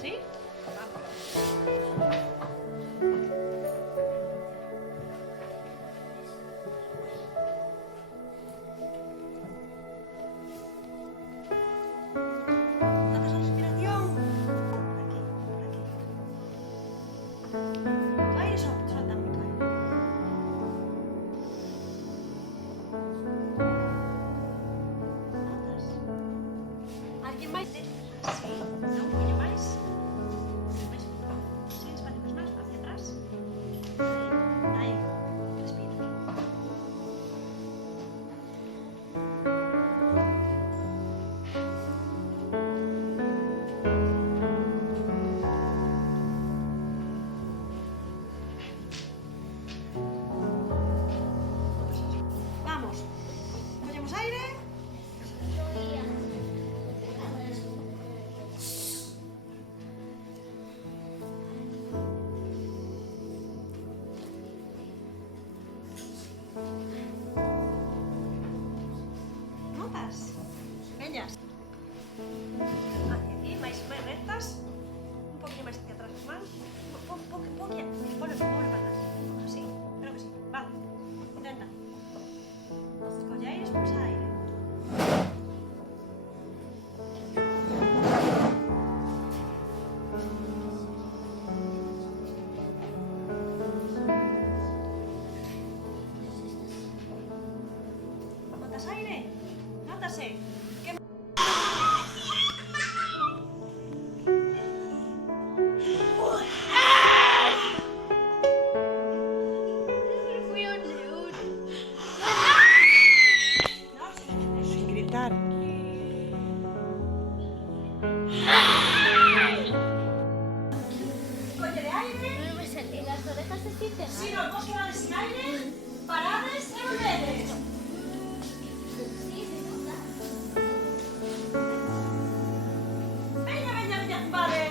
¿Sí? Haces la respiración. Aquí. Aire suelta mucho aire. Notas. ¿Alguien más? Sí. ¿No? Un poquillo más. ¿Ves? Sí, despacio, más hacia atrás. Ahí. Respira. Vamos. Cogemos aire. Notas. Bellas. Hacia aquí, más rectas. Un poquito más hacia atrás las manos. Ponle para atrás. Así. Creo que sí. Va. Intenta. Coge aire, expulsa aire. ¿Notas aire? Nótase. ¿Qué? Sin gritar. Coge de aire. ¿Y las orejas se sienten? Si los dos quedan sin aire, parades y volveres. Sí, se nota. Venga, vale.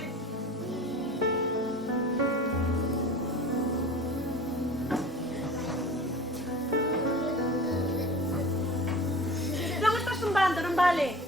No me estás tumbando, no vale.